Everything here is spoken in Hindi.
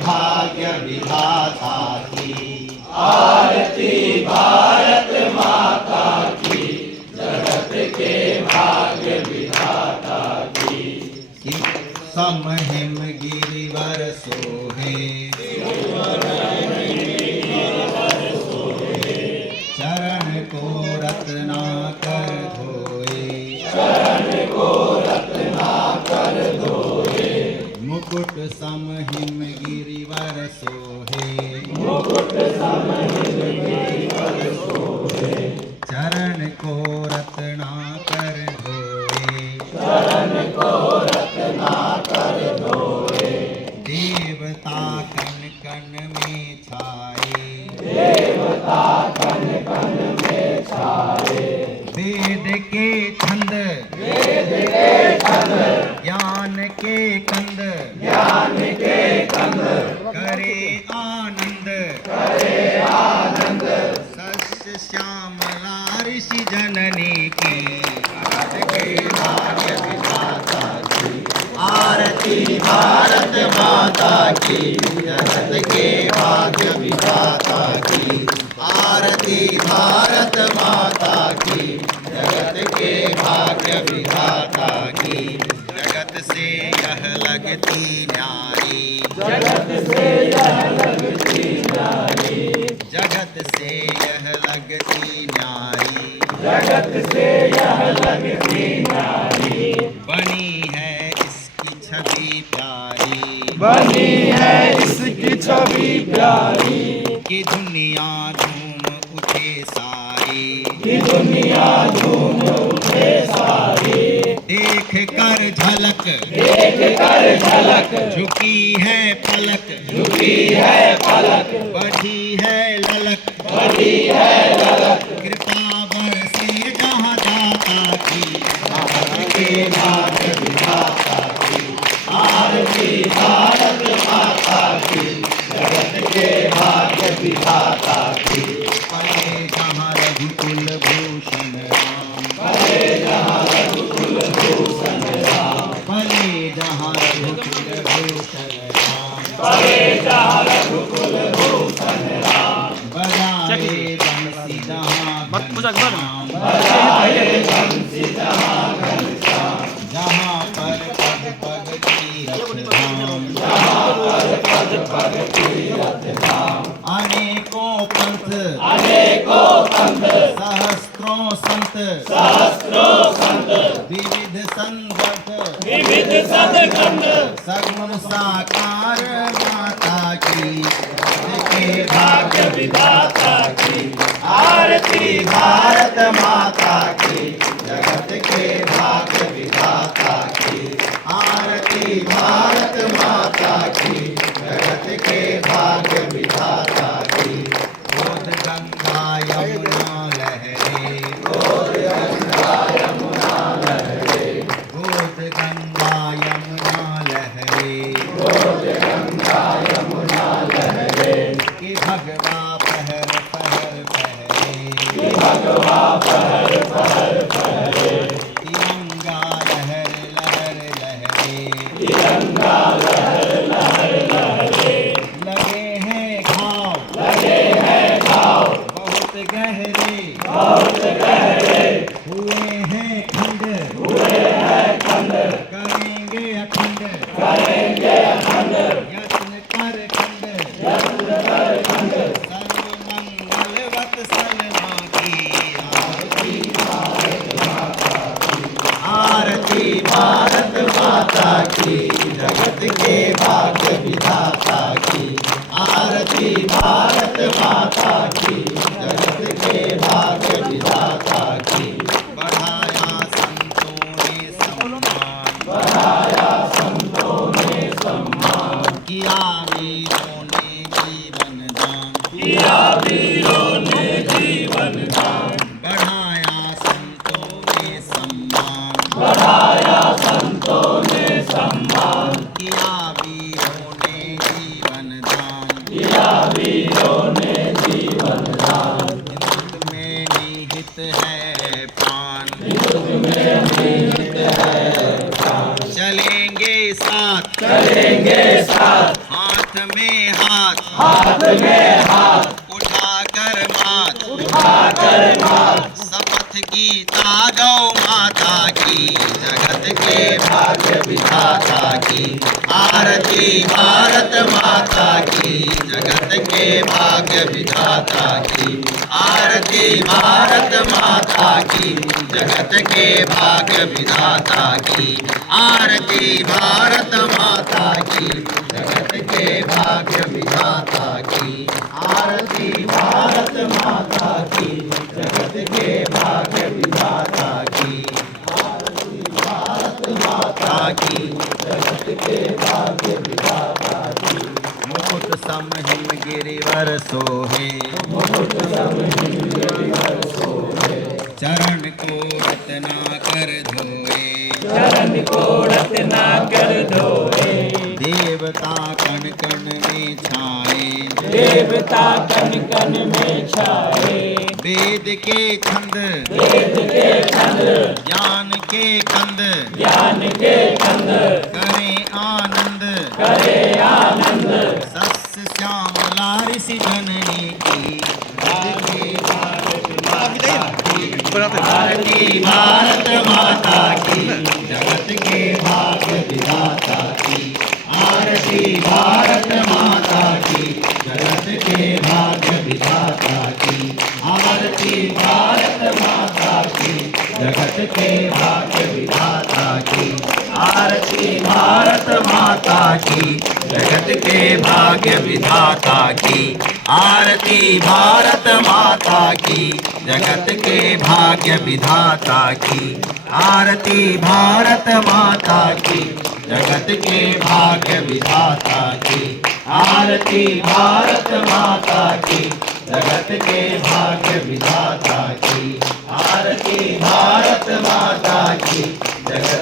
भाग्य विधाता की। आरती भारत माता की, जगत के भाग्य विधाता की। समहिम गिरिवर सोहे, चरण को रत्नाकर धोए। चरण को रत्नाकर धोए। मुकुट समहिम गिरिवर सोहे, मुकुट समहिम गिरिवर सोहे। चरण को रत्नाकर धोए। चरण को रत्नाकर धोए। देवता कण कण में छाए, देवता कण कण में छाए। वेद के छंद, वेद के छंद, ज्ञान के कंद, ज्ञान के कंद, करे आनंद, करे आनंद। सस्य श्यामला ऋषि जननी की। जगत के भाग्य विधाता की। आरती भारत माता की, जगत के भाग्य विधाता की। आरती भारत माता की, जगत के भाग्य विधाता की। जगत से यह लगती न्यारी, जगत से यह लगती न्यारी। जगत से यह लगती न्यारी। जगत से यह लगती न्यारी। बनी है इसकी छवि प्यारी, बनी है इसकी छवि प्यारी। कि दुनिया धूम उठे सारी। कि दुनिया धूम उठे सारी। देख कर झलक, देख कर झलक, झुकी है पलक, झुकी है पलक, बढ़ी है ललक। बढ़ी है ललक। कृपा बरसे जहाँ दाता की। जगत के भाग्य विधाता की। आरती भारत माता की, जगत के भाग्य विधाता की। पले जहाँ रघुकुल भूषण राम, भले जहाँ रघुकुल भूषण राम। पले जहाँ रघुकुल भूषण राम। भले जहाँ रघुकुल भूषण राम। बजाए बंसी जहाँ घनश्याम, बजाए बंसी जहाँ घनश्याम। जहाँ पर पग पग तीरथ धाम। जहाँ पर पद पद तीरथ धाम। अनेकों पंथ, अनेकों पंथ, सहस्त्रों संत, सहस्त्रों संत, विविध संगत, विविध सदगंध। सगुण साकार माता की। के भाग्य विधाता की। आरती भारत माता की, जगत के भाग्य विधाता की। आरती भारत माता की, जगत के भाग्य विधाता की। गोद गंगा यमुना लहरे, गोद गंगा यमुना लहरे। गोद गंगा यमुना लहरे। गोद गंगा यमुना लहरे। कि भगवा पहर पहर पहरे, कि भगवा पहर पहर पहरे। तिरंगा लहर लहर लहरे। तिरंगा लहर लहर लहरे। लगे हैं घाव, लगे हैं घाव, बहुत गहरे। बहुत गहरे। हुए हैं खंड, हुए हैं खंड, करेंगे अखंड। करेंगे अखंड। यत्न कर खंड, यत्न कर खंड। सर्वमंगल वत्सल माँ की। आरती भारत माता की, जगत के भाग्य विधाता की। आरती भारत माता की, जगत के भाग्य विधाता की। बढ़ाया संतों ने सम्मान, बढ़ाया संतों ने सम्मान। किया वीरों ने जीवन दान। किया वीरों ने जीवन दान। बढ़ाया संतों ने सम्मान, बढ़ाया संतों ने सम्मान। किया वीरों ने जीवन दान। किया वीरों ने जीवन दान। हिंद में निहित है प्राण, हिंद में निहित है प्राण। चलेंगे साथ, चलेंगे साथ, हाथ में हाथ हाथ में हाथ उठाकर मात उठाकर मात शपथ गीता गौ माता की जगत के भाग्य विधाता की आरती भारत माता की जगत के भाग्य विधाता की आरती भारत माता की जगत के भाग्य विधाता की आरती भारत माता की जगत के भाग्य विधाता की आरती भारत माता की जगत के भाग्य विधाता की आरती भारत माता की जगत के भाग्य विधाता की मुकुट सम हिम गिरिवर सोहे मुकुट सम हिम गिरिवर सोहे चरण को रत्ना कर धोए चरण को रत्ना कर धोए देवता कण कण में छाए देवता कण कण में छाए वेद के छंद वेद के छंद ज्ञान के कंद ज्ञान के कंद करें आनंद करे आनंद सस्य श्यामला ऋषि जननी की आरती भारत माता की जगत के भाग्य विधाता की आरती भारत माता की जगत के भाग्य विधाता की आरती भारत माता की जगत के भाग्य विधाता की आरती भारत माता की जगत के भाग्य विधाता की आरती भारत माता की जगत के भाग्य विधाता की आरती भारत माता की जगत के भाग्य विधाता की आरती भारत माता की जगत के भाग्य विधाता की आरती भारत माता की जगत